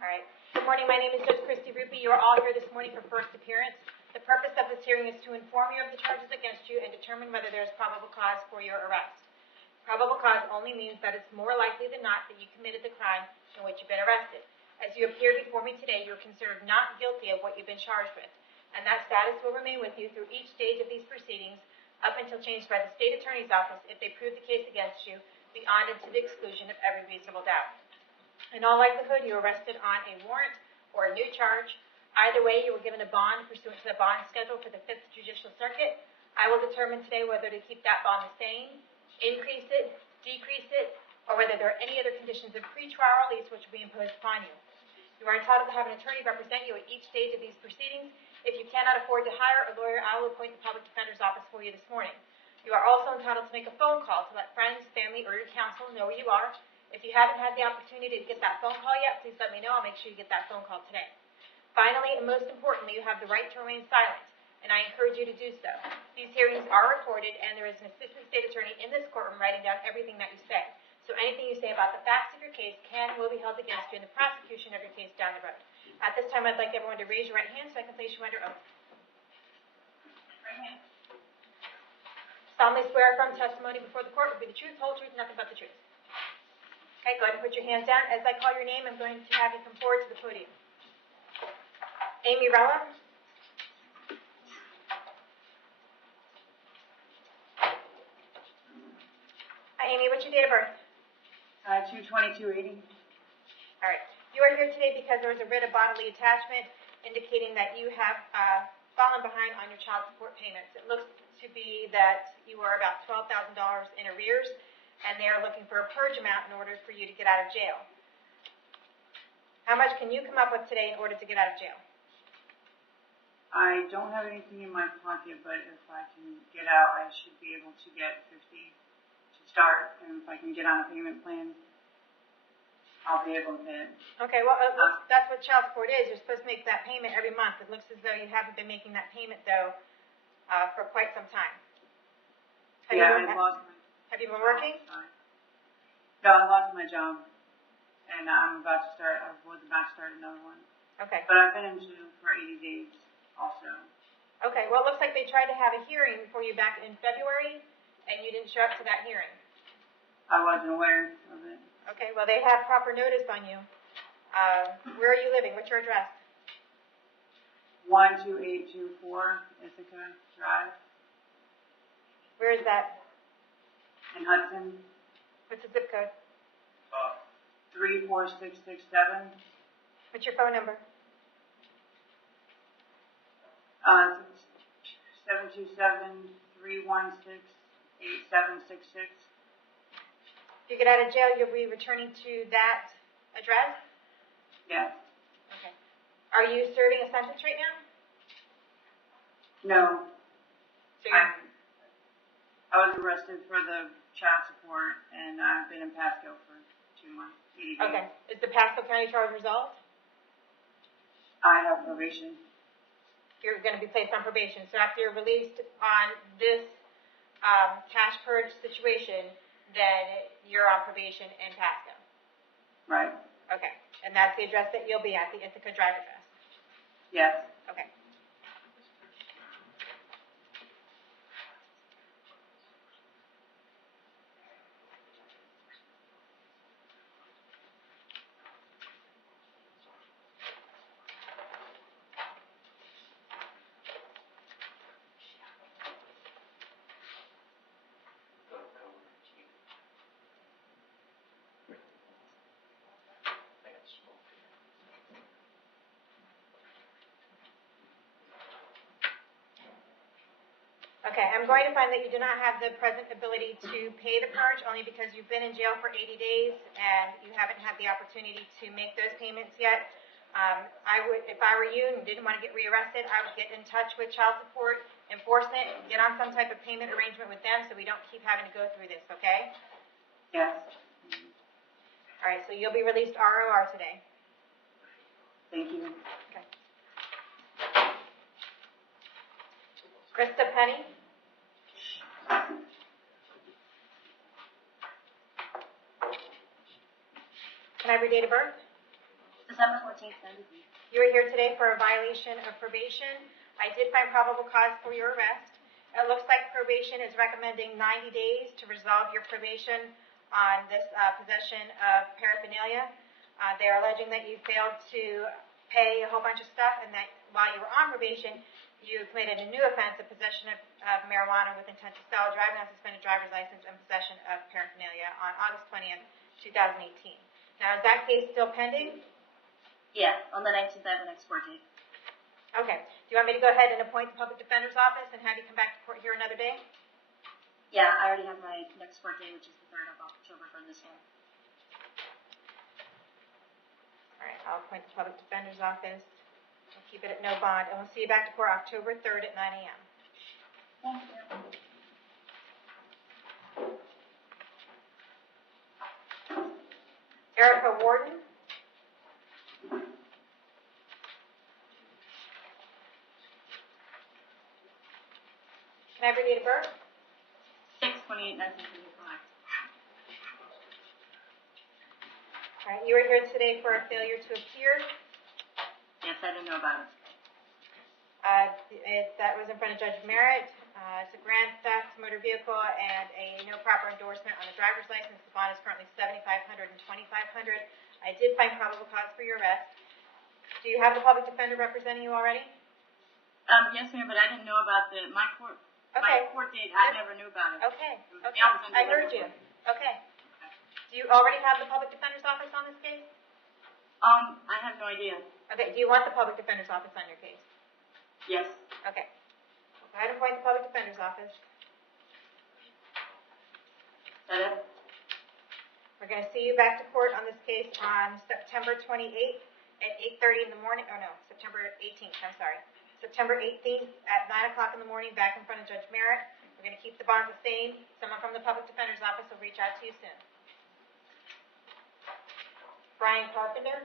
All right. Good morning. My name is Judge Christy Ruppe. You are all here this morning for first appearance. The purpose of this hearing is to inform you of the charges against you and determine whether there is probable cause for your arrest. Probable cause only means that it's more likely than not that you committed the crime in which you've been arrested. As you appear before me today, you are considered not guilty of what you've been charged with, and that status will remain with you through each stage of these proceedings up until changed by the state attorney's office if they prove the case against you beyond and to the exclusion of every reasonable doubt. In all likelihood, you were arrested on a warrant or a new charge. Either way, you were given a bond pursuant to the bond schedule for the 5th Judicial Circuit. I will determine today whether to keep that bond the same, increase it, decrease it, or whether there are any other conditions of pretrial release which will be imposed upon you. You are entitled to have an attorney represent you at each stage of these proceedings. If you cannot afford to hire a lawyer, I will appoint the Public Defender's Office for you this morning. You are also entitled to make a phone call to let friends, family, or your counsel know where you are. If you haven't had the opportunity to get that phone call yet, please let me know. I'll make sure you get that phone call today. Finally, and most importantly, you have the right to remain silent, and I encourage you to do so. These hearings are recorded, and there is an assistant state attorney in this courtroom writing down everything that you say. So anything you say about the facts of your case can and will be held against you in the prosecution of your case down the road. At this time, I'd like everyone to raise your right hand so I can place you under oath. Right hand. Solemnly swear affirm testimony before the court will be the truth, whole truth, and nothing but the truth. Okay, go ahead and put your hands down. As I call your name, I'm going to have you come forward to the podium. Amy Rella. Hi, Amy. What's your date of birth? 2/22/80. All right. You are here today because there was a writ of bodily attachment indicating that you have fallen behind on your child support payments. It looks to be that you are about $12,000 in arrears, and they are looking for a purge amount in order for you to get out of jail. How much can you come up with today in order to get out of jail? I don't have anything in my pocket, but if I can get out, I should be able to get 50 to start, and if I can get on a payment plan, I'll be able to pay it. Okay, well, that's what child support is. You're supposed to make that payment every month. It looks as though you haven't been making that payment, though, for quite some time. Have you been working? No, I lost my job, and I was about to start another one. Okay. But I've been in jail for 80 days also. Okay, well, it looks like they tried to have a hearing for you back in February, and you didn't show up to that hearing. I wasn't aware of it. Okay, well, they have proper notice on you. Where are you living? What's your address? 12824 Ithaca Drive. Where is that? In Hudson. What's the zip code? 34667. What's your phone number? 727-316-8766. If you get out of jail, you'll be returning to that address? Yes. Okay. Are you serving a sentence right now? No. So I was arrested for the child support, and I've been in Pasco for 2 months, 80 days. Okay. Is the Pasco County charge resolved? I have probation. You're going to be placed on probation. So after you're released on this cash purge situation, then you're on probation in Pasco. Right. Okay. And that's the address that you'll be at, the Ithaca Drive address? Yes. Okay. Okay, I'm going to find that you do not have the present ability to pay the purge only because you've been in jail for 80 days and you haven't had the opportunity to make those payments yet. If I were you and didn't want to get rearrested, I would get in touch with child support enforcement and get on some type of payment arrangement with them so we don't keep having to go through this, okay? Yes. All right, so you'll be released ROR today. Thank you. Okay. Krista Penny. Can I have your date of birth? September 14th, 93. You are here today for a violation of probation. I did find probable cause for your arrest. It looks like probation is recommending 90 days to resolve your probation on this possession of paraphernalia. They're alleging that you failed to pay a whole bunch of stuff and that while you were on probation, you committed a new offense of possession of marijuana with intent to sell, driving on suspended driver's license, and possession of paraphernalia on August 20th, 2018. Now, is that case still pending? Yeah, on the 19th, I have an next court date. Okay. Do you want me to go ahead and appoint the public defender's office and have you come back to court here another day? Yeah, I already have my next court date, which is the 3rd of October for this one. All right, I'll appoint the public defender's office. We'll keep it at no bond, and we'll see you back to court October 3rd at 9 a.m. Thank you. Erica Warden. Can I have your date of birth? 6/28/1975. All right, you are here today for a failure to appear. Yes, I didn't know about it. That was in front of Judge Merritt. It's a grand theft motor vehicle and a no proper endorsement on the driver's license. The bond is currently $7,500 and $2,500. I did find probable cause for your arrest. Do you have the public defender representing you already? Yes, ma'am, but I didn't know about my court date. I never knew about it. Okay. I heard you. Okay. Do you already have the public defender's office on this case? I have no idea. Okay. Do you want the public defender's office on your case? Yes. Okay. Go ahead and appoint the public defender's office. Is that it? We're going to see you back to court on this case on September 28th at 8:30 in the morning. Oh, no, September 18th. I'm sorry. September 18th at 9 o'clock in the morning back in front of Judge Merritt. We're going to keep the bond the same. Someone from the public defender's office will reach out to you soon. Brian Carpenter.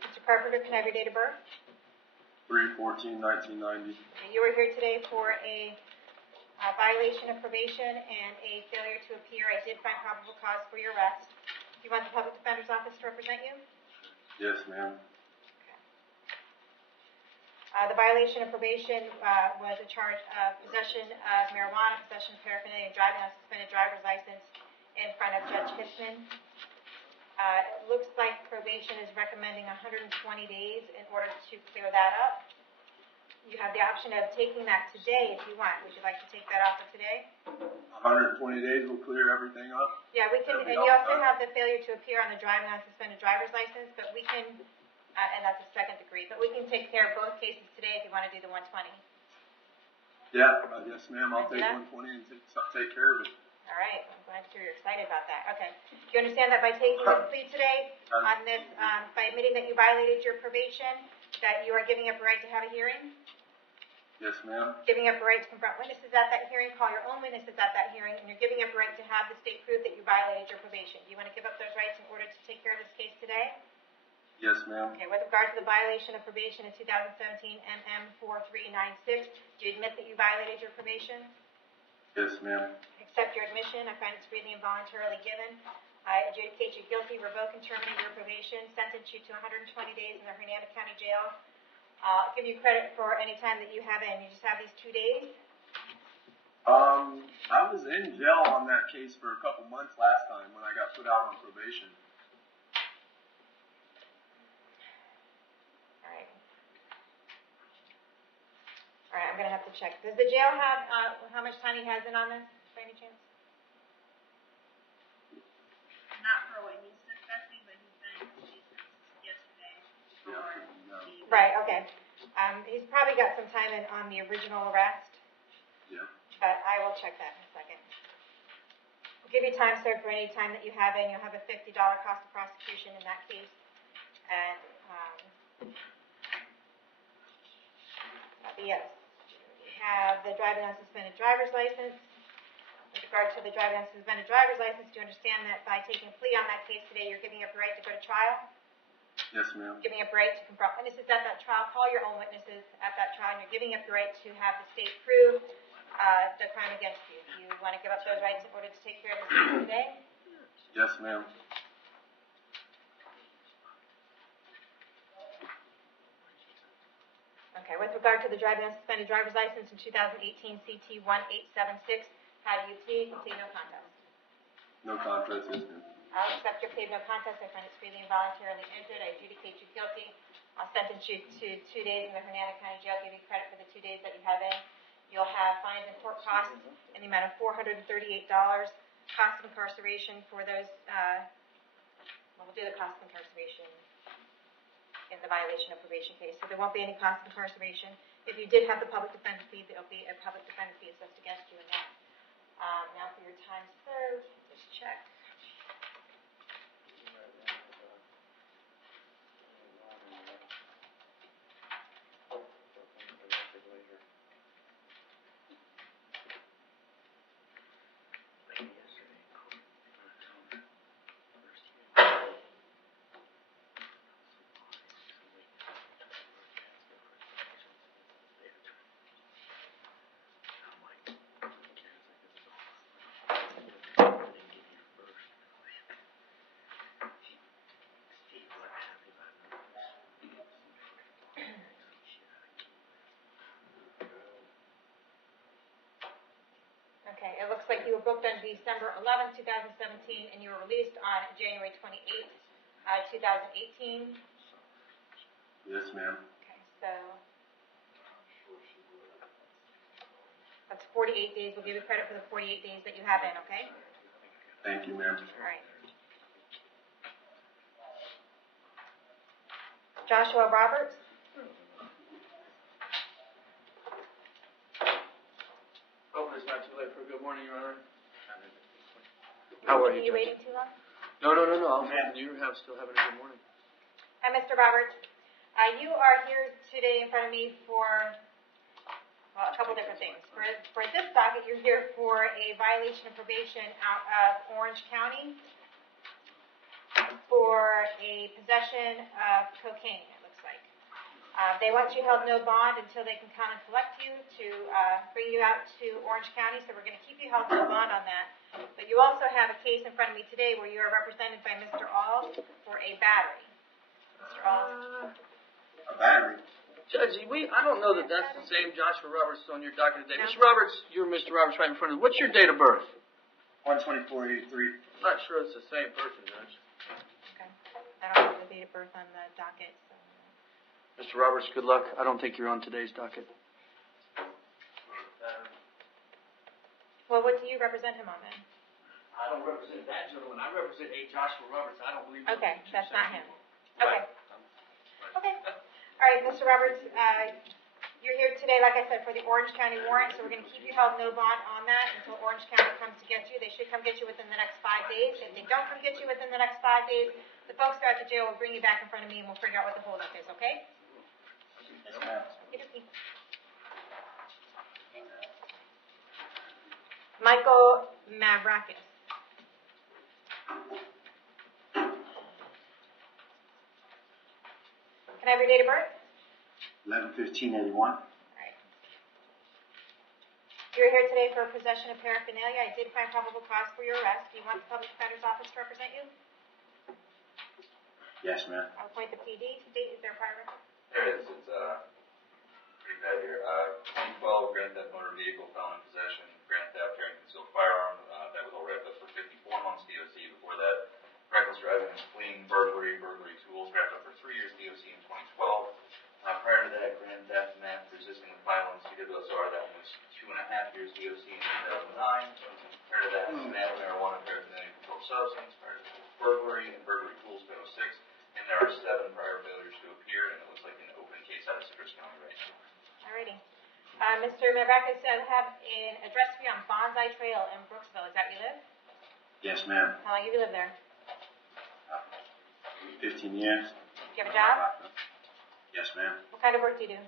Mr. Carpenter, can I have your date of birth? 3/14/1990. You are here today for a violation of probation and a failure to appear. I did find probable cause for your arrest. Do you want the public defender's office to represent you? Yes, ma'am. The violation of probation was a charge of possession of marijuana, possession of paraphernalia, and driving on suspended driver's license in front of Judge Hissman. It looks like probation is recommending 120 days in order to clear that up. You have the option of taking that today if you want. Would you like to take that off of today? 120 days will clear everything up. Yeah, we can, and you also have the failure to appear on the driving on suspended driver's license, but we can, and that's a second degree, but we can take care of both cases today if you want to do the 120. Yeah, yes, ma'am. I'll take 120 and take care of it. All right, I'm glad to hear you're excited about that. Okay. Do you understand that by taking this plea today on this, by admitting that you violated your probation, that you are giving up a right to have a hearing? Yes, ma'am. Giving up a right to confront witnesses at that hearing, call your own witnesses at that hearing, and you're giving up a right to have the state prove that you violated your probation. Do you want to give up those rights in order to take care of this case today? Yes, ma'am. Okay, with regard to the violation of probation in 2017 MM4396, do you admit that you violated your probation? Yes, ma'am. Accept your admission. I find it's freely and voluntarily given. I adjudicate you guilty, revoke and terminate your probation, sentence you to 120 days in the Hernando County Jail. I'll give you credit for any time that you have in. You just have these 2 days? I was in jail on that case for a couple months last time when I got put out on probation. All right, I'm going to have to check. Does the jail have how much time he has in on this, by any chance? Not for what he's discussing, but he's been yesterday. Right, okay. He's probably got some time in on the original arrest. Yeah. But I will check that in a second. We'll give you time served for any time that you have in. You'll have a $50 cost of prosecution in that case. And, yes. We have the driving on suspended driver's license. With regard to the driving on suspended driver's license, do you understand that by taking a plea on that case today, you're giving up the right to go to trial? Yes, ma'am. Giving up the right to confront witnesses at that trial, call your own witnesses at that trial, and you're giving up the right to have the state prove the crime against you. You want to give up those rights in order to take care of this case today? Yes, ma'am. Okay, with regard to the driving on suspended driver's license in 2018 CT 1876, how do you plead? Plead no contest. No contest, yes, ma'am. I'll accept your plea of no contest. I find it's freely and voluntarily entered. I adjudicate you guilty. I'll sentence you to 2 days in the Hernando County Jail. Give you credit for the 2 days that you have in. You'll have fines and court costs in the amount of $438. Cost of incarceration for those, we'll do the cost of incarceration in the violation of probation case. So there won't be any cost of incarceration. If you did have the public defender fee, there'll be a public defender fee assessed against you in that. Now for your time served, just check. Okay, it looks like you were booked on December 11th, 2017, and you were released on January 28th, 2018. Yes, ma'am. Okay, so that's 48 days. We'll give you credit for the 48 days that you have in, okay? Thank you, ma'am. All right. Joshua Roberts. Hope it's not too late for a good morning, Your Honor. How are you, Are you waiting too long? No. I'm hoping you still having a good morning. Hi, Mr. Roberts. You are here today in front of me for, well, a couple different things. For this docket, you're here for a violation of probation out of Orange County for a possession of cocaine, it looks like. They want you held no bond until they can come and collect you to bring you out to Orange County, so we're going to keep you held no bond on that. But you also have a case in front of me today where you are represented by Mr. Alls for a battery. Mr. Alls? A battery? Judge, I don't know that that's the same Joshua Roberts on your docket today. No. Mr. Roberts, you're Mr. Roberts right in front of you. What's your date of birth? 12483. I'm not sure it's the same person, Judge. Okay. I don't have the date of birth on the docket, so. Mr. Roberts, good luck. I don't think you're on today's docket. Well, what do you represent him on then? I don't represent that gentleman. I represent a Joshua Roberts. I don't believe. Okay, that's not him. Right. Okay. All right, Mr. Roberts, you're here today, like I said, for the Orange County warrant, so we're going to keep you held no bond on that until Orange County comes to get you. They should come get you within the next 5 days. If they don't come get you within the next 5 days, the folks there at the jail will bring you back in front of me and we'll figure out what the holdup is, okay? Yes, ma'am. Michael Mavrakis. Can I have your date of birth? 11/15/81. All right. You're here today for possession of paraphernalia. I did find probable cause for your arrest. Do you want the public defender's office to represent you? Yes, ma'am. I'll appoint the PD. Is there a prior record? There is. It's pretty bad here. 2012 grand theft motor vehicle, felon in possession, grand theft carrying concealed firearm. That was all wrapped up for 54 months DOC. Before that, reckless driving and fleeing, burglary tools, wrapped up for 3 years DOC in 2012. Prior to that, grand theft, meth, resisting with violence, CWSR, that one was 2.5 years DOC in 2009. Prior to that, meth, marijuana, paraphernalia, controlled substance. Prior to that, burglary and burglary tools, 06. And there are 7 prior failures to appear, and it looks like an open case out of Citrus County right now. Alrighty. Mr. Mavrakis, I have an address for you on Bonsai Trail in Brooksville. Is that where you live? Yes, ma'am. How long have you lived there? 15 years. Do you have a job? Yes, ma'am. What kind of work do you do?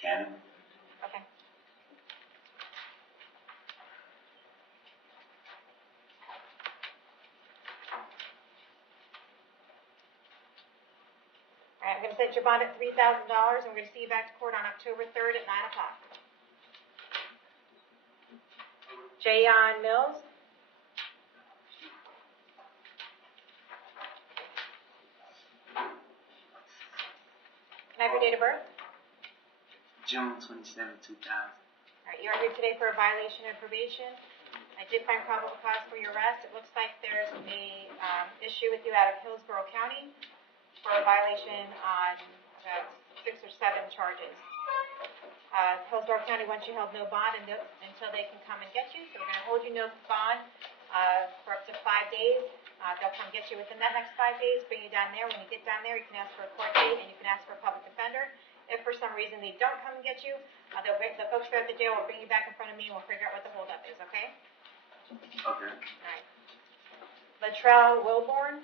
Cannon. Okay. All right, I'm going to set your bond at $3,000, and we're going to see you back to court on October 3rd at 9 o'clock. Jayon Mills. Can I have your date of birth? June 27, 2000. All right, you are here today for a violation of probation. I did find probable cause for your arrest. It looks like there's a issue with you out of Hillsborough County for a violation on about 6 or 7 charges. Hillsborough County wants you held no bond until they can come and get you. So we're going to hold you no bond for up to 5 days. They'll come get you within that next 5 days, bring you down there. When you get down there, you can ask for a court date and you can ask for a public defender. If for some reason they don't come and get you, the folks there at the jail will bring you back in front of me and we'll figure out what the holdup is, okay? Okay. All right. Latrell Wilborn.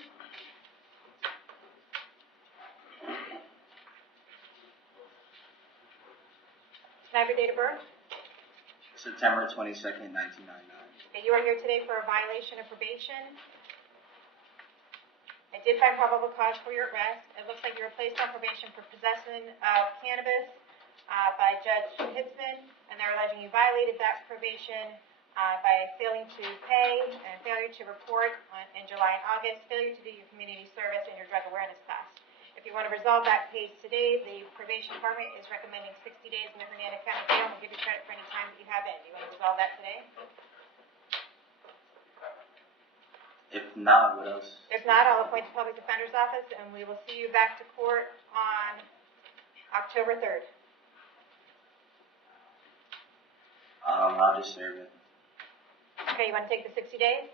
Can I have your date of birth? September 22nd, 1999. Okay, you are here today for a violation of probation. I did find probable cause for your arrest. It looks like you were placed on probation for possession of cannabis by Judge Hitzman, and they're alleging you violated that probation by failing to pay and failure to report in July and August, failure to do your community service and your drug awareness class. If you want to resolve that case today, the probation department is recommending 60 days in the Hernando County Jail and will give you credit for any time that you have in. Do you want to resolve that today? If not, what else? If not, I'll appoint the public defender's office and we will see you back to court on October 3rd. I'll just serve it. Okay, you want to take the 60 days?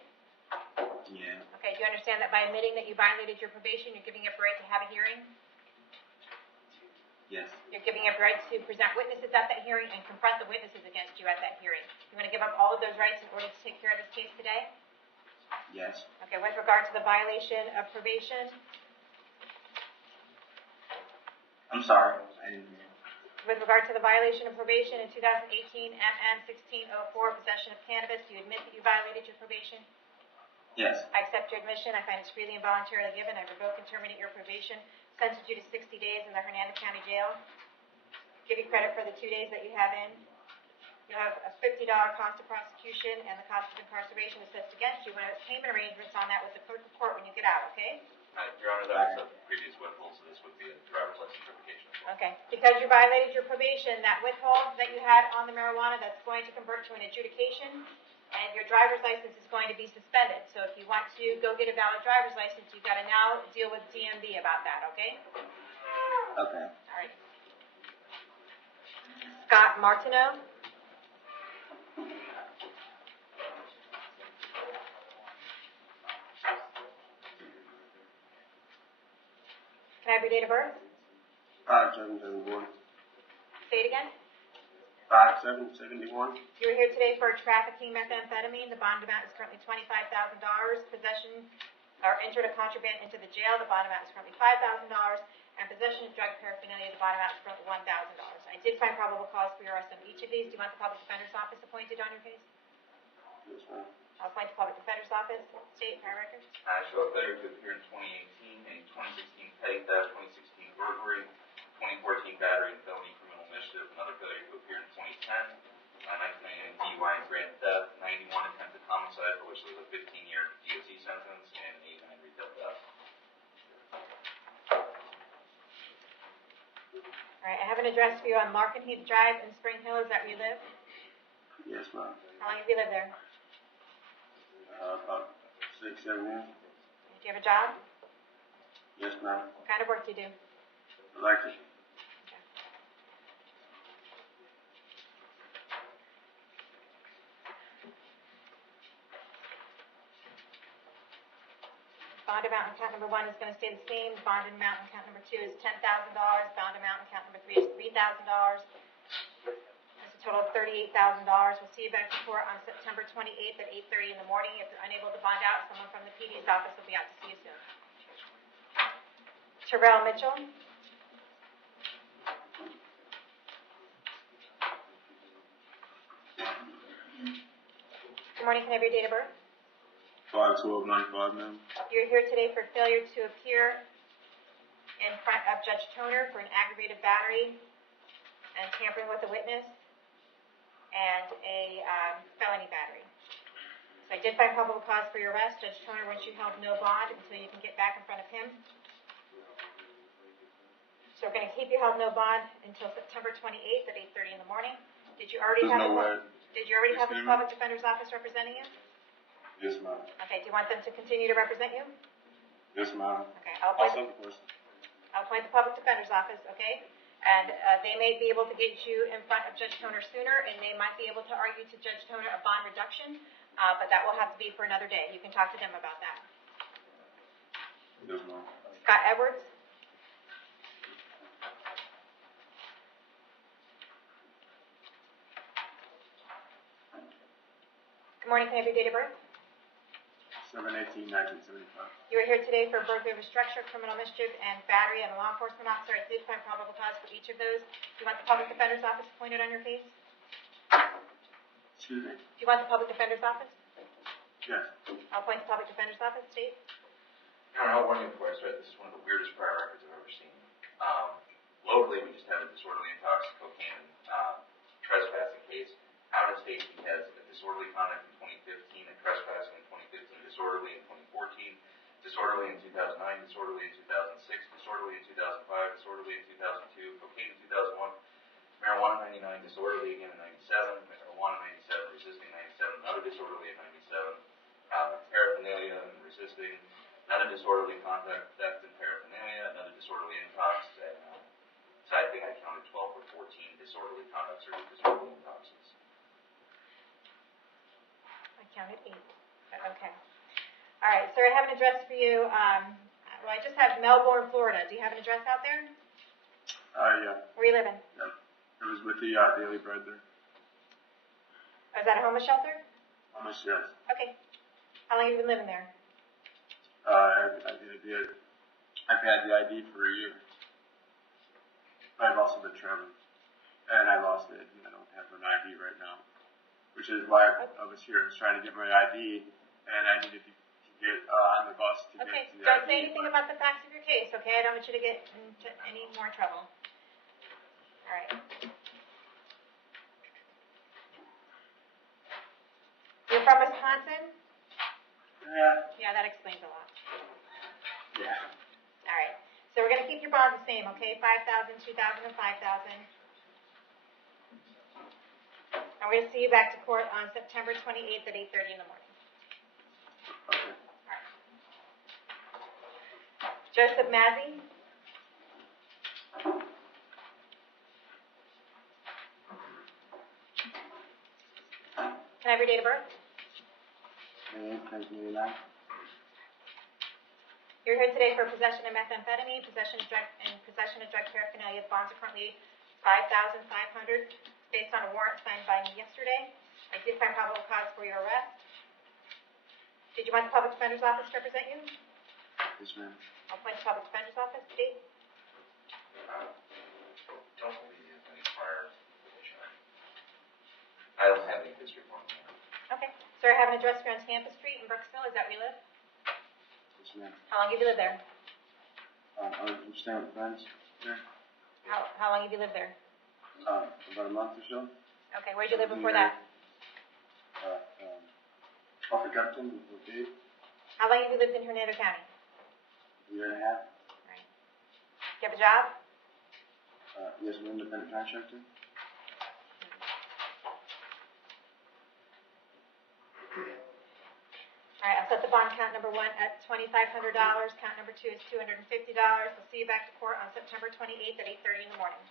Yeah. Okay, do you understand that by admitting that you violated your probation, you're giving up the right to have a hearing? Yes. You're giving up the right to present witnesses at that hearing and confront the witnesses against you at that hearing. You want to give up all of those rights in order to take care of this case today? Yes. Okay, with regard to the violation of probation, I'm sorry. I didn't hear. with regard to the violation of probation in 2018 MN 1604, possession of cannabis, do you admit that you violated your probation? Yes. I accept your admission. I find it's freely and voluntarily given. I revoke and terminate your probation. Sentence you to 60 days in the Hernando County Jail. Give you credit for the 2 days that you have in. You have a $50 cost of prosecution and the cost of incarceration assessed against you. When I have payment arrangements on that with the clerk of court when you get out, okay? Your Honor, that was a previous withhold, so this would be a driver's license revocation. Okay. Because you violated your probation, that withhold that you had on the marijuana, that's going to convert to an adjudication, and your driver's license is going to be suspended. So if you want to go get a valid driver's license, you've got to now deal with DMV about that, okay? Okay. All right. Scott Martineau. Can I have your date of birth? 5/7/71. Say it again. 5/7/71. You're here today for trafficking methamphetamine. The bond amount is currently $25,000. Possession or entered a contraband into the jail. The bond amount is currently $5,000. And possession of drug paraphernalia. The bond amount is currently $1,000. I did find probable cause for your arrest on each of these. Do you want the public defender's office appointed on your case? Yes, ma'am. I'll appoint the public defender's office. State fire records. I show a failure to appear in 2018, a 2016 petty theft, 2016 burglary, 2014 battery and felony criminal mischief, another failure to appear in 2010, 1999 DUI and grand theft, 91 attempted homicide, for which there was a 15-year DOC sentence, and 89 retail theft. All right, I have an address for you on Larkin Heath Drive in Spring Hill. Is that where you live? Yes, ma'am. How long have you lived there? About 6-7 years. Do you have a job? Yes, ma'am. What kind of work do you do? Electric. Bond amount in count number 1 is going to stay the same. Bond amount in count number 2 is $10,000. Bond amount in count number 3 is $3,000. That's a total of $38,000. We'll see you back to court on September 28th at 8:30 in the morning. If you're unable to bond out, someone from the PD's office will be out to see you soon. Terrell Mitchell. Good morning. Can I have your date of birth? 5/12/95, ma'am. You're here today for failure to appear in front of Judge Toner for an aggravated battery and tampering with a witness and a felony battery. did find probable cause for your arrest. Judge Toner wants you held no bond until you can get back in front of him. So we're going to keep you held no bond until September 28th at 8:30 in the morning. Did you already There's have no way. Did you already have the Yes, ma'am. public defender's office representing you? Yes, ma'am. Okay. Do you want them to continue to represent you? Yes, ma'am. Okay. I'll send the person. I'll appoint the public defender's office. Okay. And they may be able to get you in front of Judge Toner sooner, and they might be able to argue to Judge Toner a bond reduction, but that will have to be for another day. You can talk to them about that. Yes, ma'am. Scott Edwards. Good morning. Can I have your date of birth? 7/18/1975. You are here today for burglary of a structure, criminal mischief, and battery on a law enforcement officer. I did find probable cause for each of those. Do you want the public defender's office appointed on your case? Excuse me? Do you want the public defender's office? Yes. I'll appoint the public defender's office. State. I don't know, one of the questions, right? This is one of the weirdest prior records I've ever seen. Locally, we just have a disorderly intoxicated cocaine trespassing case. Out of state, he has a disorderly conduct in 2015, a trespassing in 2015, disorderly in 2014, disorderly in 2009, disorderly in 2006, disorderly in 2005, disorderly in 2002, cocaine in 2001, marijuana in 99, disorderly again in 97, marijuana in 97, resisting 97, another disorderly in 97, paraphernalia and resisting, another disorderly conduct, theft and paraphernalia, another disorderly intox, and so I think I counted 12 or 14 disorderly conducts or disorderly intoxes. I counted 8. Okay. All right. Sir, I have an address for you. Well, I just have Melbourne, Florida. Do you have an address out there? Yeah. Where are you living? Yep. It was with the Daily Bread there. Is that a homeless shelter? Almost, yes. Okay. How long have you been living there? I've had the ID for a year. I've also been traveling. And I lost it, and I don't have an ID right now. Which is why I was here. I was trying to get my ID, and I needed to get on the bus to Okay. get to the Don't ID. say anything about the facts of your case, okay? I don't want you to get into any more trouble. All right. You're from Wisconsin? Yeah. Yeah, that explains a lot. Yeah. All right. So we're going to keep your bond the same, okay? $5,000, $2,000, and $5,000. And we're going to see you back to court on September 28th at 8:30 in the morning. Okay. All right. Joseph Mazzi. Can I have your date of birth? May 8th, 1989. You're here today for possession of methamphetamine, possession of drug paraphernalia. Bonds are currently $5,500 based on a warrant signed by me yesterday. I did find probable cause for your arrest. Did you want the public defender's office to represent you? Yes, ma'am. I'll appoint the public defender's office. State. Don't believe you have any prior information. I don't have any history for him. Okay. Sir, I have an address here on Tampa Street in Brooksville. Is that where you live? Yes, ma'am. How long have you lived there? I'm staying with friends there. How long have you lived there? About a month or so. Okay. Where did you live before that? Off of Gumpton before Dave. How long have you lived in Hernando County? A year and a half. All right. Do you have a job? Yes, I'm an independent contractor. All right, I'll set the bond count number 1 at $2,500. Count number 2 is $250. We'll see you back to court on September 28th at 8:30 in the morning.